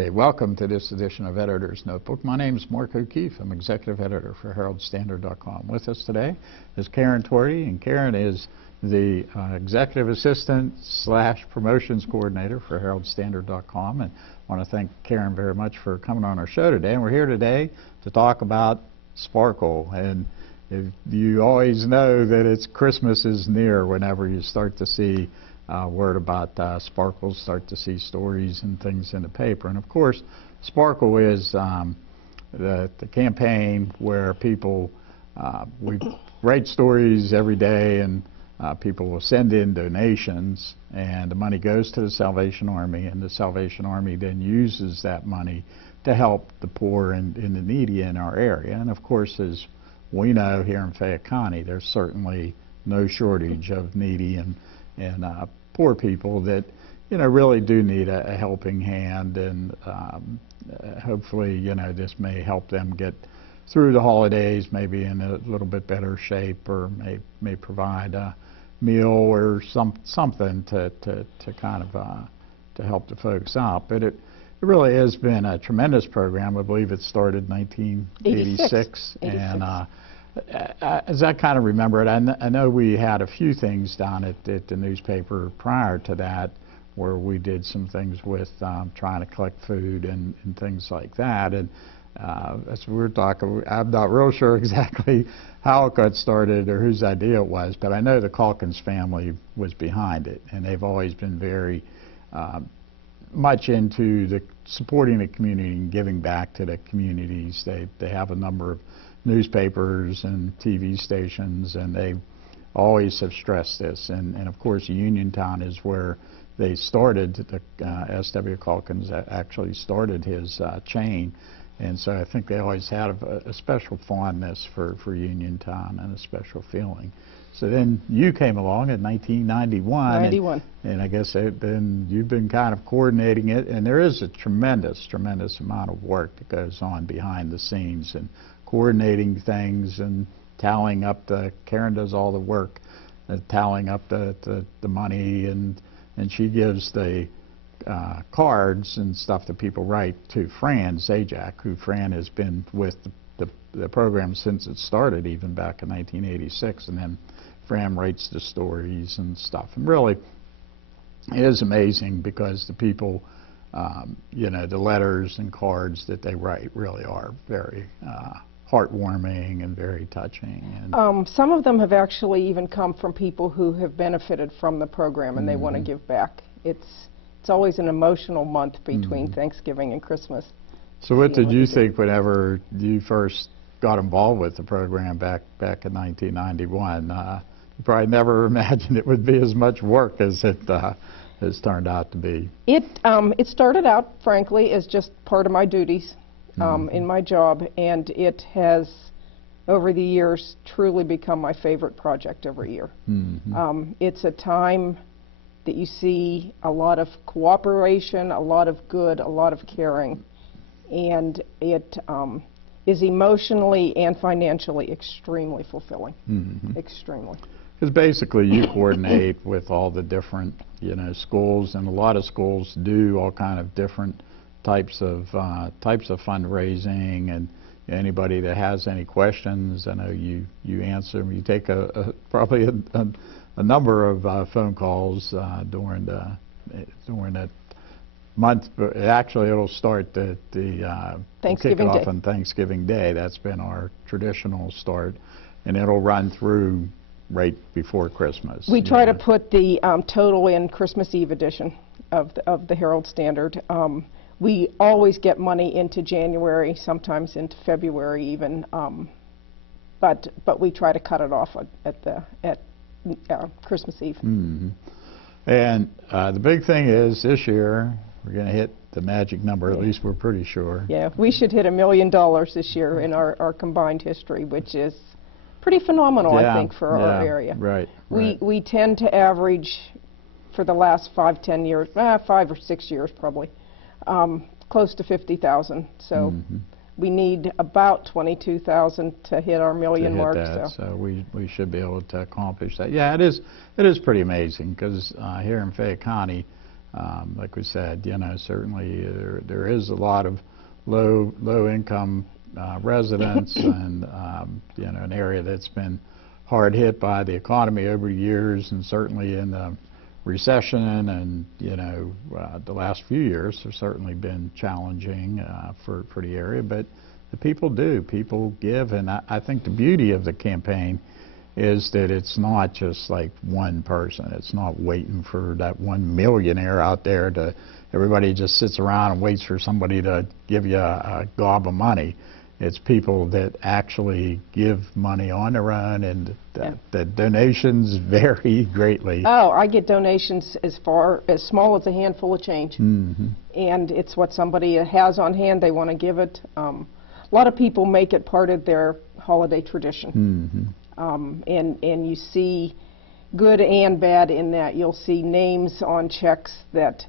Okay, welcome to this edition of Editor's Notebook. My name is Mark O'Keefe. I'm Executive Editor for HeraldStandard.com. With us today is Karen Torty, and Karen is the Executive Assistant / Promotions Coordinator for HeraldStandard.com. And I want to thank Karen very much for coming on our show today. And we're here today to talk about Sparkle. And you always know that it's Christmas is near whenever you start to see word about Sparkle, start to see stories and things in the paper. And of course, Sparkle is the campaign where people, we write stories every day, and people will send in donations, and the money goes to the Salvation Army, and the Salvation Army then uses that money to help the poor and the needy in our area. And of course, as we know here in Fayette County, there's certainly no shortage of needy and poor people that, you know, really do need a helping hand, and hopefully, you know, this may help them get through the holidays, maybe in a little bit better shape, or may provide a meal or something to kind of to help the folks out. But it really has been a tremendous program. I believe it started in 1986, and as I kind of remember it, I know we had a few things down at the newspaper prior to that, where we did some things with trying to collect food and things like that. And as we were talking, I'm not real sure exactly how it got started or whose idea it was, but I know the Calkins family was behind it, and they've always been very much into supporting the community and giving back to the communities. They have a number of newspapers and TV stations, and they always have stressed this. And of course, Uniontown is where they started. S.W. Calkins actually started his chain, and so I think they always had a special fondness for Uniontown and a special feeling. So then you came along in 1991. And I guess then you've been kind of coordinating it, and there is a tremendous amount of work that goes on behind the scenes, and coordinating things and tallying up Karen does all the work, tallying up the money, and she gives the cards and stuff that people write to Fran Zajac, who Fran has been with the program since it started, even back in 1986, and then Fran writes the stories and stuff. And really, it is amazing, because the people, you know, the letters and cards that they write really are very heartwarming and very touching. And some of them have actually even come from people who have benefited from the program, and they want to give back. It's always an emotional month between Thanksgiving and Christmas. So what did you think whenever you first got involved with the program back in 1991? You probably never imagined it would be as much work as it has turned out to be. It started out, frankly, as just part of my duties in my job, and it has, over the years, truly become my favorite project every year. It's a time that you see a lot of cooperation, a lot of good, a lot of caring, and it is emotionally and financially extremely fulfilling. Extremely. Because basically you coordinate with all the different, you know, schools, and a lot of schools do all kind of different types of fundraising, and anybody that has any questions, I know you answer them. You take probably a number of phone calls during that month. But actually, it'll start the Thanksgiving kickoff Day. on Thanksgiving Day. That's been our traditional start, and it'll run through right before Christmas. We try to put the total in Christmas Eve edition of the Herald Standard. We always get money into January, sometimes into February even, but we try to cut it off at Christmas Eve. And the big thing is, this year we're going to hit the magic number. At least we're pretty sure. Yeah, we should hit $1 million this year in our combined history, which is pretty phenomenal, I think, for our area. Right. We tend to average, for the last 5 or 6 years probably, close to 50,000. So we need about 22,000 to hit our $1 million mark. So we should be able to accomplish that. Yeah, it is pretty amazing, because here in Fayette County, Like we said, certainly there is a lot of low income residents, and an area that's been hard hit by the economy over the years, and certainly in the recession, and the last few years have certainly been challenging for the area. But the people give, and I think the beauty of the campaign is that it's not just like one person. It's not waiting for that one millionaire out there to, everybody just sits around and waits for somebody to give you a gob of money. It's people that actually give money on their own, and the donations vary greatly. Oh, I get donations as small as a handful of change. Mm-hmm. And it's what somebody has on hand, they want to give it. A lot of people make it part of their holiday tradition. Mm-hmm. And you see good and bad in that. You'll see names on checks that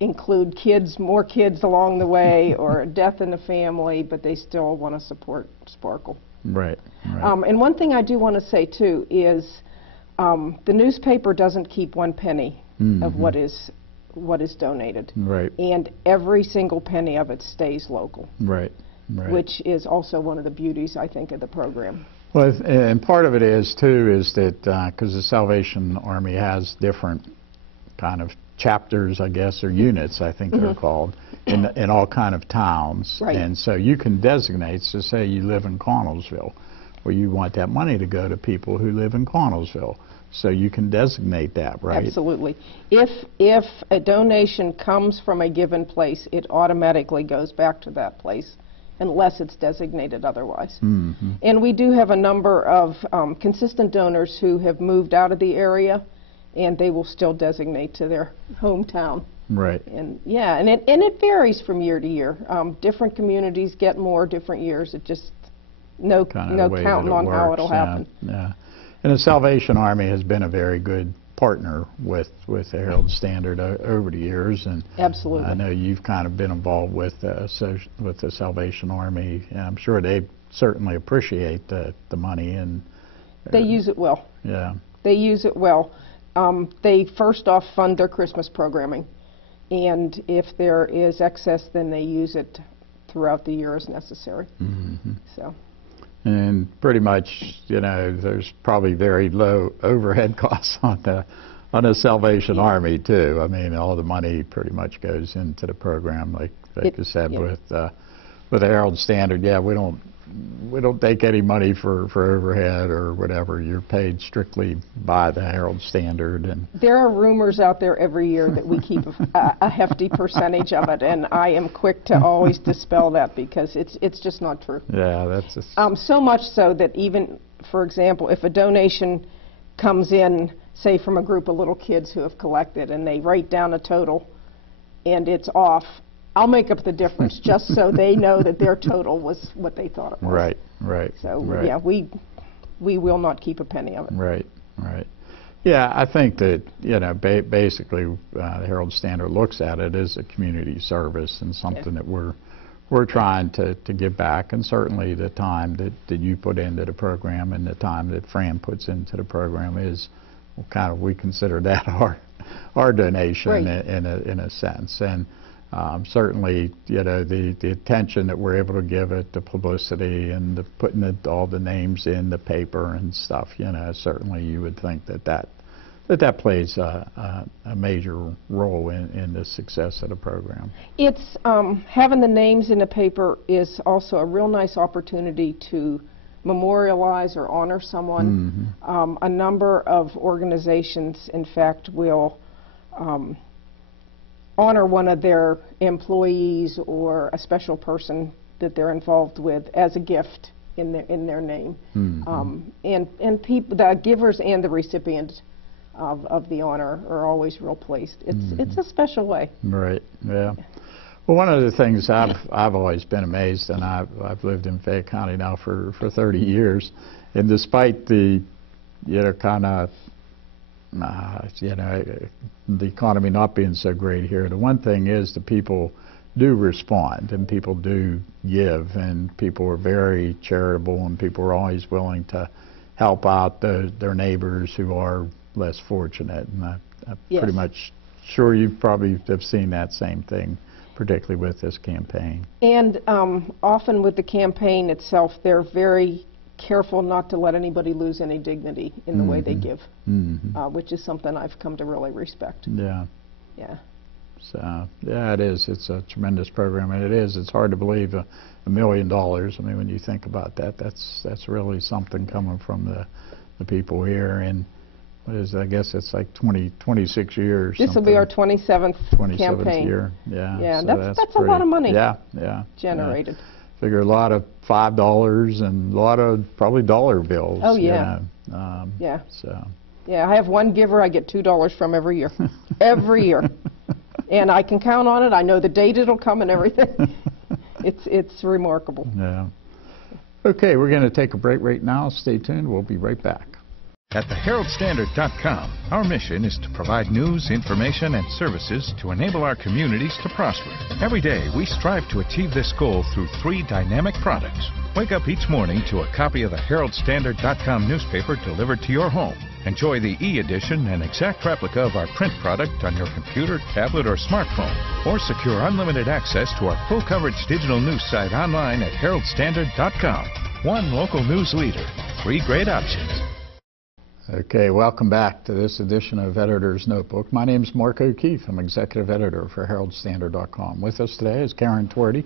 include more kids along the way, or a death in the family, but they still want to support Sparkle. Right. And one thing I do want to say too is the newspaper doesn't keep one penny of what is donated. Right. And every single penny of it stays local. Right. Which is also one of the beauties, I think, of the program. Well, and part of it is that because the Salvation Army has different kind of chapters, I guess, or units, I think they're called, in all kind of towns. Right. And so you can designate, so say you live in Connellsville, well, you want that money to go to people who live in Connellsville. So you can designate that, right? Absolutely. If a donation comes from a given place, it automatically goes back to that place, unless it's designated otherwise. Mm-hmm. And we do have a number of consistent donors who have moved out of the area, and they will still designate to their hometown. Right. And yeah, and it varies from year to year. Different communities get more different years. It just no counting on how it'll happen. Yeah. And the Salvation Army has been a very good partner with the Herald Standard over the years, and absolutely. I know you've kind of been involved with the Salvation Army, and I'm sure they certainly appreciate the money, and they use it well. Yeah, they use it well. They first off fund their Christmas programming, and if there is excess, then they use it throughout the year as necessary. Mm-hmm. So. And pretty much, there's probably very low overhead costs on the Salvation Army too. I mean, all the money pretty much goes into the program, like you said, with the Herald Standard. Yeah, we don't take any money for overhead or whatever. You're paid strictly by the Herald Standard. And there are rumors out there every year that we keep a hefty percentage of it, and I am quick to always dispel that, because it's just not true. Yeah, that's just so much so that even, for example, if a donation comes in, say from a group of little kids who have collected, and they write down a total and it's off, I'll make up the difference just so they know that their total was what they thought it was. Right. So right. Yeah, we will not keep a penny of it. Right. Yeah, I think that basically the Herald Standard looks at it as a community service and something that we're trying to give back, and certainly the time that you put into the program and the time that Fran puts into the program is we consider that our donation in a sense. And certainly, the attention that we're able to give it, the publicity, and the putting all the names in the paper and stuff, certainly you would think that plays a major role in the success of the program. It's having the names in the paper is also a real nice opportunity to memorialize or honor someone. Mm-hmm. A number of organizations, in fact, will honor one of their employees or a special person that they're involved with as a gift in their name. Mm-hmm. And people, the givers and the recipient of the honor are always real pleased. It's a special way. Right. Yeah. Well, one of the things I've always been amazed, and I've lived in Fayette County now for 30 years, and despite the the economy not being so great here, the one thing is the people do respond, and people do give, and people are very charitable, and people are always willing to help out their neighbors who are less fortunate. And I Yes. pretty much sure you probably have seen that same thing, particularly with this campaign. And often with the campaign itself, they're very careful not to let anybody lose any dignity in the way they give, which is something I've come to really respect. Yeah. Yeah. So, yeah, it is. It's a tremendous program, and it's hard to believe $1 million. I mean, when you think about that, that's really something coming from the people here. And what is it? I guess it's like 26 years. This will be our 27th 27th campaign. year. Yeah. Yeah, so that's a lot of money. Yeah. Generated. Yeah. Figure a lot of $5 and a lot of probably dollar bills. Oh yeah. Yeah. So. Yeah, I have one giver I get $2 from every year. Every year. And I can count on it. I know the date it'll come and everything. It's remarkable. Yeah. Okay, we're going to take a break right now. Stay tuned. We'll be right back. At theheraldstandard.com, our mission is to provide news, information, and services to enable our communities to prosper. Every day, we strive to achieve this goal through 3 dynamic products. Wake up each morning to a copy of the heraldstandard.com newspaper delivered to your home. Enjoy the e-edition and exact replica of our print product on your computer, tablet, or smartphone. Or secure unlimited access to our full-coverage digital news site online at heraldstandard.com. One local news leader. 3 great options. Okay, welcome back to this edition of Editor's Notebook. My name is Mark O'Keefe. I'm Executive Editor for HeraldStandard.com. With us today is Karen Twerdy.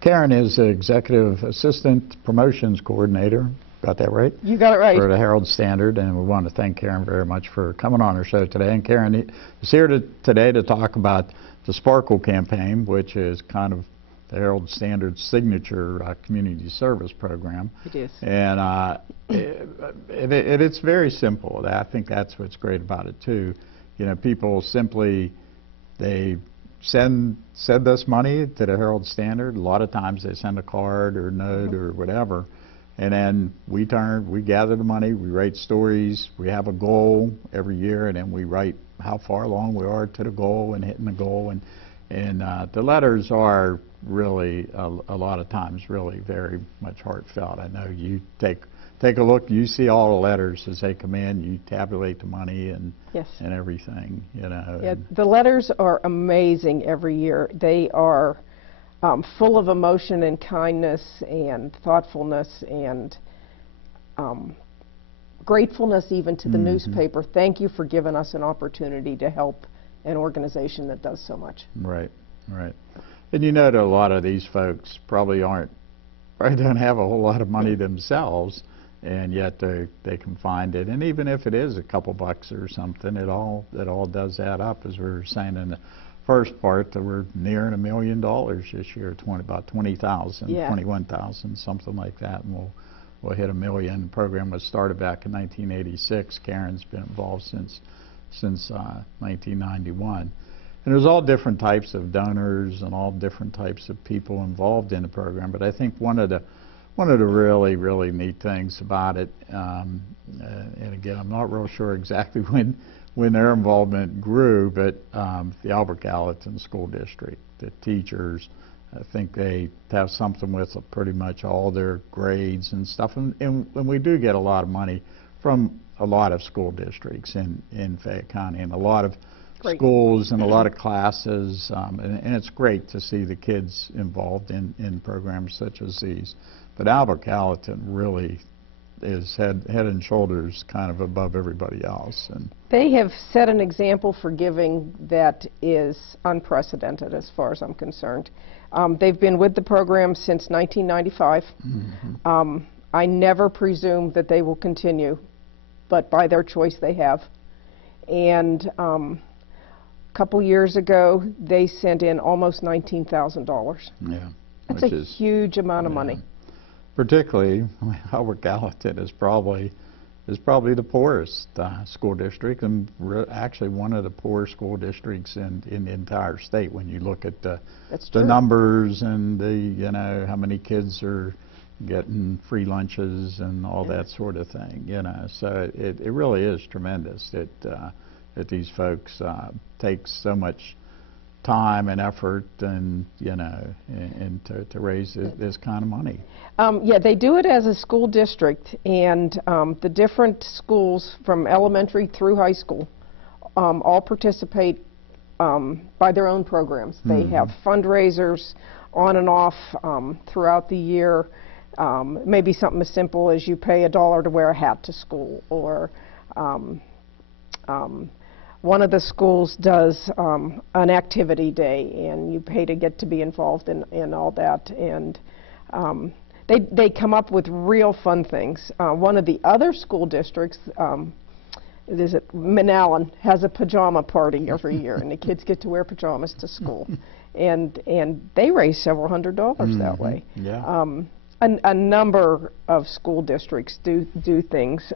Karen is the Executive Assistant Promotions Coordinator. Got that right? You got it right. For the Herald Standard, and we want to thank Karen very much for coming on our show today. And Karen is here today to talk about the Sparkle campaign, which is kind of the Herald Standard's signature community service program. It is. And it's very simple. I think that's what's great about it too. You know, people simply, they send us money to the Herald Standard. A lot of times they send a card or note or whatever, and then we gather the money, we write stories, we have a goal every year, and then we write how far along we are to the goal and hitting the goal. And the letters are really, a lot of times, really very much heartfelt. I know you take a look, you see all the letters as they come in, you tabulate the money and yes. and everything, you know. Yeah, the letters are amazing every year. They are full of emotion and kindness and thoughtfulness and gratefulness even to the newspaper. Thank you for giving us an opportunity to help an organization that does so much. Right, right. And you know that a lot of these folks probably don't have a whole lot of money themselves, and yet they can find it. And even if it is a couple bucks or something, it all does add up. As we were saying in the first part, that we're nearing $1 million this year, about 20,000, yeah. 21,000, something like that, and we'll hit $1 million. The program was started back in 1986. Karen's been involved since 1991. And there's all different types of donors and all different types of people involved in the program. But I think one of the really, really neat things about it, and again, I'm not real sure exactly when their involvement grew, but the Albert Gallatin School District, the teachers, I think they have something with pretty much all their grades and stuff. And we do get a lot of money from a lot of school districts in Fayette County, and a lot of schools and a lot of classes, and it's great to see the kids involved in programs such as these. But Albert Gallatin really is head and shoulders kind of above everybody else. And they have set an example for giving that is unprecedented as far as I'm concerned. They've been with the program since 1995. I never presume that they will continue, but by their choice they have. And a couple years ago, they sent in almost $19,000. Yeah, that's a huge amount of money. Particularly, Albert Gallatin is probably the poorest school district, and actually one of the poor school districts in the entire state. When you look at the numbers and the how many kids are getting free lunches and all that sort of thing, So it really is tremendous that these folks take so much time and effort and to raise this kind of money. Yeah, they do it as a school district, and the different schools from elementary through high school all participate by their own programs. They have fundraisers on and off throughout the year. Maybe something as simple as you pay $1 to wear a hat to school, or one of the schools does an activity day, and you pay to get to be involved in all that. And they come up with real fun things. One of the other school districts, Manalapan, has a pajama party every year, and the kids get to wear pajamas to school, and they raise several $100s that way. Yeah. A number of school districts do things.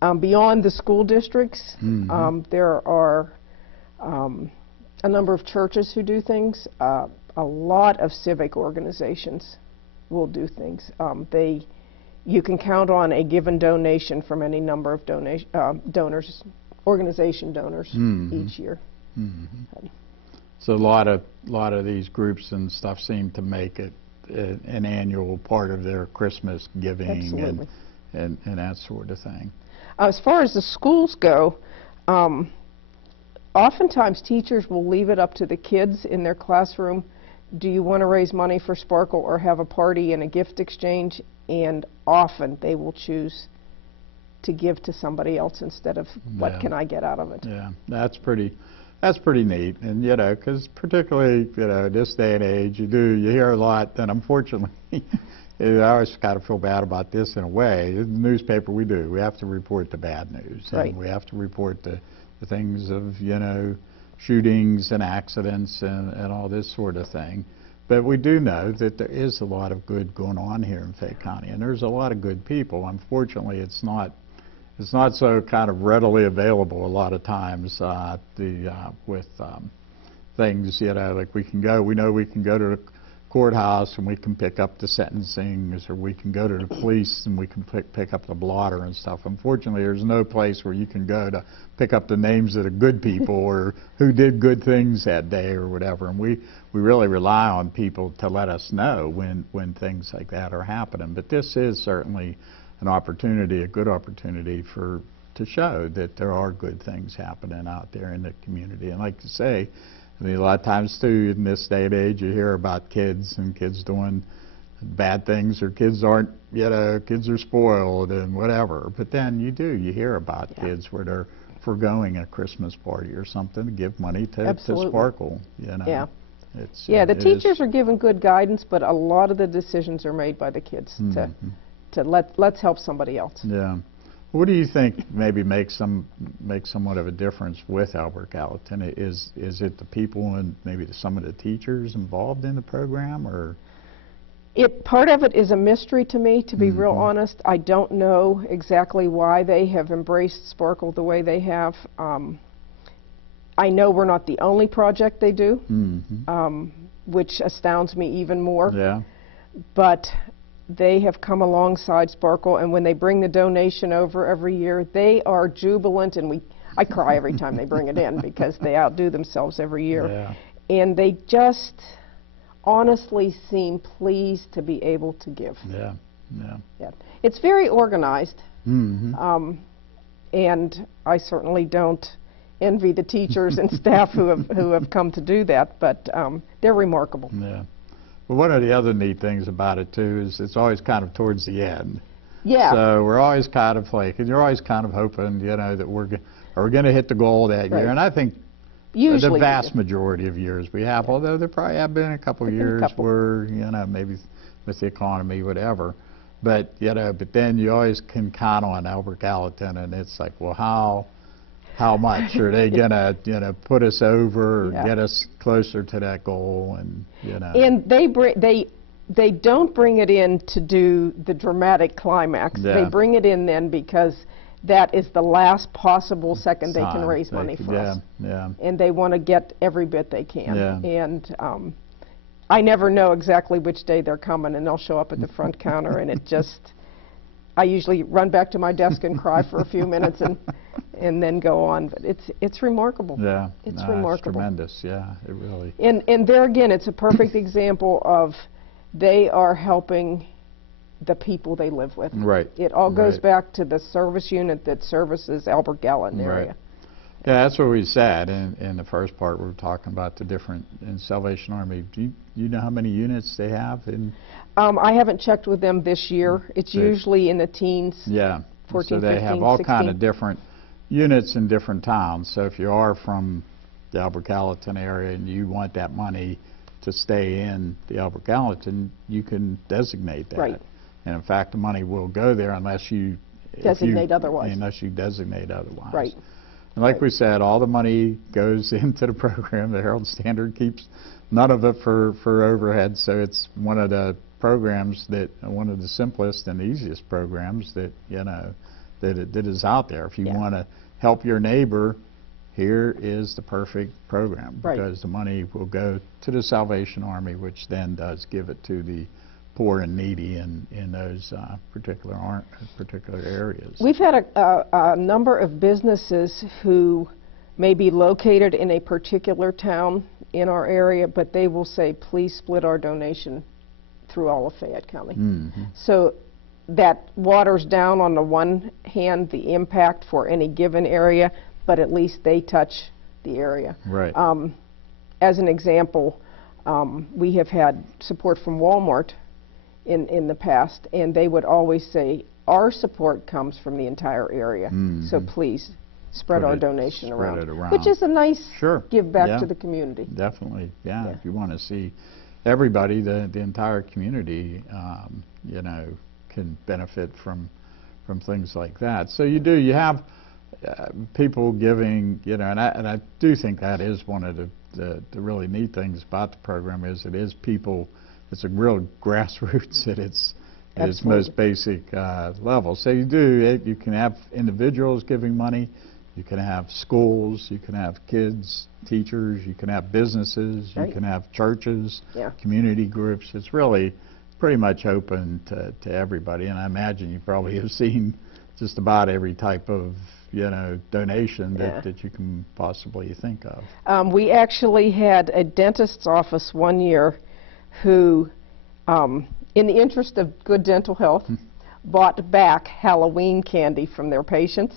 Beyond the school districts, there are a number of churches who do things. A lot of civic organizations will do things. You can count on a given donation from any number of donors, organization donors, each year. So a lot of these groups and stuff seem to make it an annual part of their Christmas giving and that sort of thing. As far as the schools go, oftentimes teachers will leave it up to the kids in their classroom. Do you want to raise money for Sparkle or have a party and a gift exchange? And often they will choose to give to somebody else instead of what can I get out of it. Yeah, that's pretty neat. And because particularly this day and age, you hear a lot, and unfortunately I always kind of feel bad about this in a way. In the newspaper we have to report the bad news. Right. And we have to report the things of shootings and accidents and all this sort of thing. But we do know that there is a lot of good going on here in Fayette County, and there's a lot of good people. Unfortunately, it's not so kind of readily available a lot of times with things, like we know we can go to the courthouse and we can pick up the sentencings, or we can go to the police and we can pick up the blotter and stuff. Unfortunately, there's no place where you can go to pick up the names of the good people or who did good things that day or whatever. And we really rely on people to let us know when things like that are happening. But this is certainly an opportunity, a good opportunity to show that there are good things happening out there in the community. And like you say, a lot of times too, in this day and age, you hear about kids doing bad things, or kids aren't, kids are spoiled and whatever. But then you hear about kids where they're foregoing a Christmas party or something to give money to Sparkle. Yeah. The teachers are given good guidance, but a lot of the decisions are made by the kids to let's help somebody else. Yeah. What do you think maybe makes somewhat of a difference with Albert Gallatin? Is it the people and maybe some of the teachers involved in the program, or? Part of it is a mystery to me, to be real honest. I don't know exactly why they have embraced Sparkle the way they have. I know we're not the only project they do, which astounds me even more. Yeah. But they have come alongside Sparkle, and when they bring the donation over every year, they are jubilant, and I cry every time they bring it in because they outdo themselves every year. Yeah. And they just honestly seem pleased to be able to give. Yeah. It's very organized, Mm-hmm. And I certainly don't envy the teachers and staff who have come to do that, but they're remarkable. Yeah. Well, one of the other neat things about it too is it's always kind of towards the end. Yeah. So we're always kind of and you're always kind of hoping, that we're going to hit the goal that year. And I think usually the vast majority of years we have, although there probably have been a couple of years where, maybe with the economy, whatever. But, but then you always can count on Albert Gallatin, and it's like, well, how much are they gonna put us over or get us closer to that goal? And and they don't bring it in to do the dramatic climax. They bring it in then because that is the last possible second they can raise money for us. And they want to get every bit they can. And I never know exactly which day they're coming, and they'll show up at the front counter, and it just, I usually run back to my desk and cry for a few minutes and then go on. But it's remarkable. Yeah, it's remarkable. It's tremendous. Yeah, it really. And there again, it's a perfect example of they are helping the people they live with. Right. It all goes back to the service unit that services Albert Gallatin area. Yeah, that's what we said in the first part. We were talking about the different, in Salvation Army. Do you know how many units they have in? I haven't checked with them this year. It's So- usually in the teens. Yeah. 14, so they 15, have all 16. kind of different units in different towns. So if you are from the Albert Gallatin area and you want that money to stay in the Albert Gallatin, you can designate that. Right. And in fact, the money will go there unless you Designate otherwise. Unless you designate otherwise. Right. And like Right. we said, all the money goes into the program. The Herald Standard keeps none of it for overhead, so it's one of the programs one of the simplest and easiest programs that that is out there. If you Yeah. want to help your neighbor, here is the perfect program, Right. because the money will go to the Salvation Army, which then does give it to the poor and needy in those particular areas. We've had a number of businesses who may be located in a particular town in our area, but they will say, please split our donation through all of Fayette County. Mhm. So that waters down on the one hand the impact for any given area, but at least they touch the area. Right. As an example, we have had support from Walmart in the past, and they would always say, our support comes from the entire area, so please spread our donation spread it around, around. which is a nice Sure. give back Yeah. to the community. Definitely, yeah. Yeah. If you want to see everybody, the entire community, can benefit from things like that. So you have people giving, and I do think that is one of the really neat things about the program is it is people. It's a real grassroots at its most basic level. So you can have individuals giving money. You can have schools, you can have kids, teachers, you can have businesses, Right. you can have churches, Yeah. community groups. It's really pretty much open to everybody, and I imagine you probably have seen just about every type of donation Yeah. that you can possibly think of. We actually had a dentist's office one year who, in the interest of good dental health, bought back Halloween candy from their patients.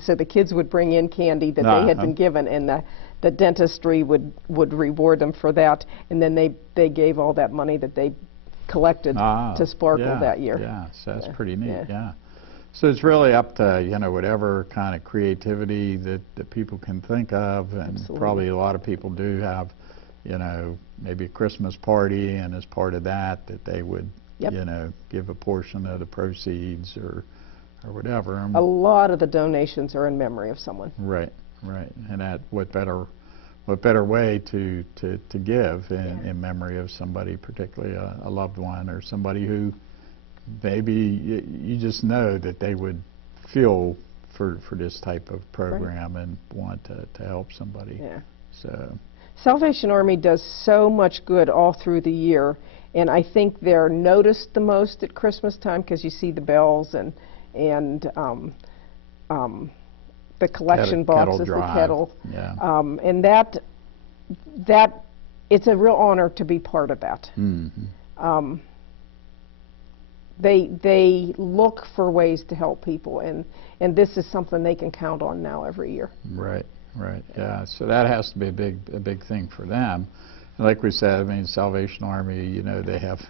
So the kids would bring in candy that they had been given, and the dentistry would reward them for that, and then they gave all that money that they collected to Sparkle yeah, that year. Yeah, so that's pretty neat, yeah. yeah. So it's really up to, whatever kind of creativity that people can think of, and Absolutely. probably a lot of people do have, maybe a Christmas party, and as part of that they would, Yep. give a portion of the proceeds or whatever. A lot of the donations are in memory of someone. Right, and what better way to give in memory of somebody, particularly a loved one or somebody who maybe you just know that they would feel for this type of program and want to help somebody. Yeah. So Salvation Army does so much good all through the year, and I think they're noticed the most at Christmas time because you see the bells and the collection boxes, the drive. kettle, Yeah. and that it's a real honor to be part of that. Mhm. They look for ways to help people, and this is something they can count on now every year. Right. Yeah. So that has to be a big thing for them. And like we said, I mean, Salvation Army, they have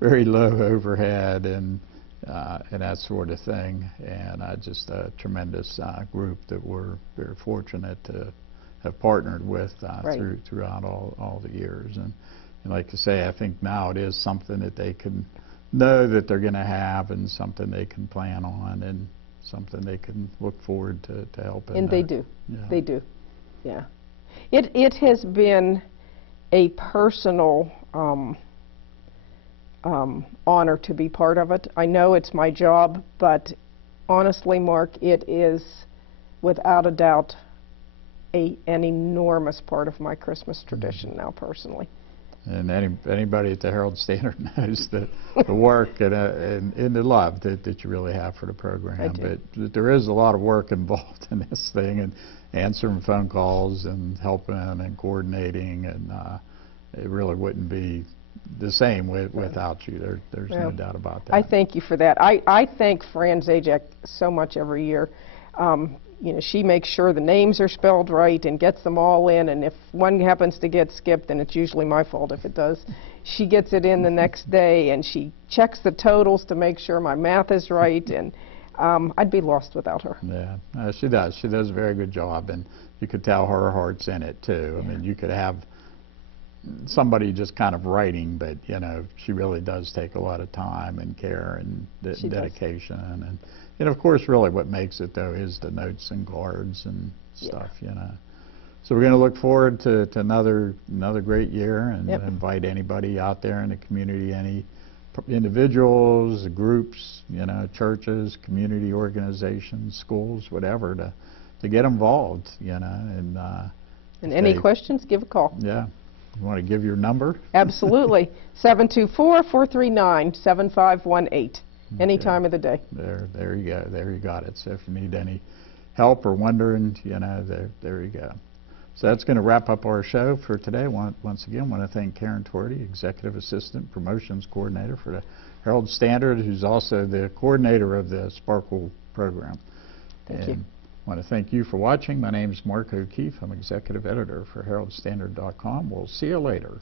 very low overhead and that sort of thing, and just a tremendous group that we're very fortunate to have partnered with Right. throughout all the years. And like you say, I think now it is something that they can know that they're going to have, and something they can plan on, and something they can look forward to helping. And they do. Yeah. They do. Yeah. It has been a personal honor to be part of it. I know it's my job, but honestly, Mark, it is without a doubt an enormous part of my Christmas tradition now, personally. And anybody at the Herald Standard knows the work and the love that you really have for the program. I do. But there is a lot of work involved in this thing, and answering phone calls and helping and coordinating, and it really wouldn't be the same without you. There's no doubt about that. I thank you for that. I thank Fran Zajac so much every year. you know, she makes sure the names are spelled right and gets them all in, and if one happens to get skipped, then it's usually my fault if it does. She gets it in the next day, and she checks the totals to make sure my math is right, and I'd be lost without her. Yeah, she does. She does a very good job, and you could tell her heart's in it, too. I mean, you could have somebody just kind of writing, but, you know, she really does take a lot of time and care and dedication. And of course, really what makes it, though, is the notes and cards and stuff, you know. So we're going to look forward to another great year, and invite anybody out there in the community, any individuals, groups, you know, churches, community organizations, schools, whatever, to get involved, you know. And any questions, give a call. Yeah. You want to give your number? Absolutely. 724-439-7518. Any time of the day. There you go. There you got it. So if you need any help or wondering, you know, there you go. So that's going to wrap up our show for today. Once again, I want to thank Karen Torty, Executive Assistant Promotions Coordinator for the Herald Standard, who's also the coordinator of the Sparkle program. Thank you. I want to thank you for watching. My name is Mark O'Keefe. I'm Executive Editor for HeraldStandard.com. We'll see you later.